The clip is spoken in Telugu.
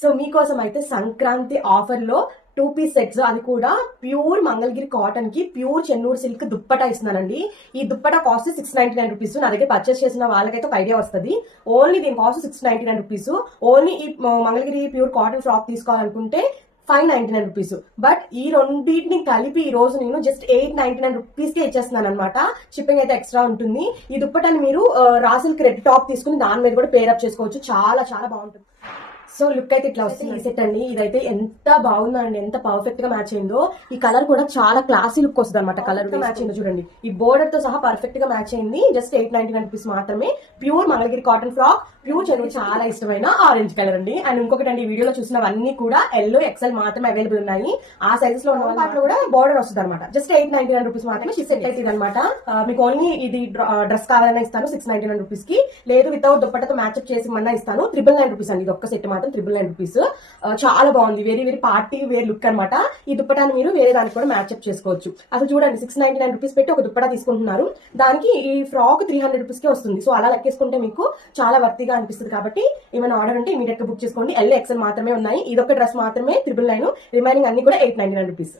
సో మీకోసం అయితే సంక్రాంతి ఆఫర్ లో 2 పీస్ సెట్స్, అది కూడా ప్యూర్ మంగళగిరి కాటన్ కి ప్యూర్ చెన్నూరు సిల్క్ దుప్పటా ఇస్తున్నానండి. ఈ దుప్పటా కాస్ట్ 699 రూపీస్. నా దగ్గర పర్చేస్ చేసిన వాళ్ళకైతే ఒక ఐడియా వస్తుంది. ఓన్లీ దీని కాస్ట్ 699 రూపీస్. ఓన్లీ ఈ మంగళగిరి ప్యూర్ కాటన్ ఫ్రాక్ తీసుకోవాలనుకుంటే 599 రూపీస్. బట్ ఈ రెండింటిని కలిపి ఈ రోజు నేను జస్ట్ 899 రూపీస్ కి ఇచ్చేస్తున్నాను అనమాట. షిప్పింగ్ అయితే ఎక్స్ట్రా ఉంటుంది. ఈ దుప్పటాన్ని మీరు రాసిల్క్ రెడ్ టాప్ తీసుకుని దాని మీద కూడా పేరప్ చేసుకోవచ్చు. చాలా చాలా బాగుంటుంది. సో లుక్ అయితే ఇట్లా వస్తుంది. ఈ సెట్ అండి, ఇదైతే ఎంత బాగుందో అండి, ఎంత పర్ఫెక్ట్ గా మ్యాచ్ అయిందో. ఈ కలర్ కూడా చాలా క్లాసీ లుక్ వస్తుంది అనమాట. కలర్ మ్యాచ్ అయిందో చూడండి, ఈ బోర్డర్ తో సహా పర్ఫెక్ట్ గా మ్యాచ్ అయింది. జస్ట్ 899 రూపీస్ మాత్రమే. Pure Mangalagiri cotton frock, pure చెరువు, చాలా ఇష్టమైన ఆరెంజ్ కలర్ అండి. అండ్ ఇంకొకటి అండి, ఈ వీడియోలో చూసినవన్నీ కూడా ఎల్లో ఎక్సెల్ మాత్రమే అవైలబుల్ ఉన్నాయి. ఆ సైజెస్ లో ఉన్న వాటిలో కూడా బోర్డర్ వస్తుంది అనమాట. జస్ట్ 899 రూపీస్ మాత్రమే. సెట్ అయితే ఇదనమాట. మీకు ఓన్లీ ఇది డ్రెస్ కావాలన్నా ఇస్తాను 699 రూపీస్ కి. లేదు వితౌట్ దుప్పట్టతో మ్యాచ్అప్ చేసి మన్నా ఇస్తాను 999 రూపీస్ అండి. ఇది ఒక్క సెట్ మాత్రం 999 రూపీస్. చాలా బాగుంది. Very very party wear look అనమాట. ఈ దుప్పటాన్ని మీరు వేరే దానికి కూడా మ్యాచ్అప్ చేసుకోవచ్చు. అసలు చూడండి, 699 రూపీస్ పెట్టి ఒక దుప్పటా తీసుకుంటున్నారు. దానికి ఈ ఫ్రాక్ 300 రూపీస్ కి వస్తుంది. సో అలా లెక్కేసుకుంటే మీకు చాలా వర్తీగా అనిపిస్తుంది. కాబట్టి ఏమైనా ఆర్డర్ అంటే ఇమీడియట్ గా బుక్ చేసుకోండి. ఎల్ ఎక్సెల్ మాత్రమే ఉన్నాయి. ఇదొక డ్రెస్ మాత్రమే 999. రిమైనింగ్ అన్ని కూడా 899 రూపీస్.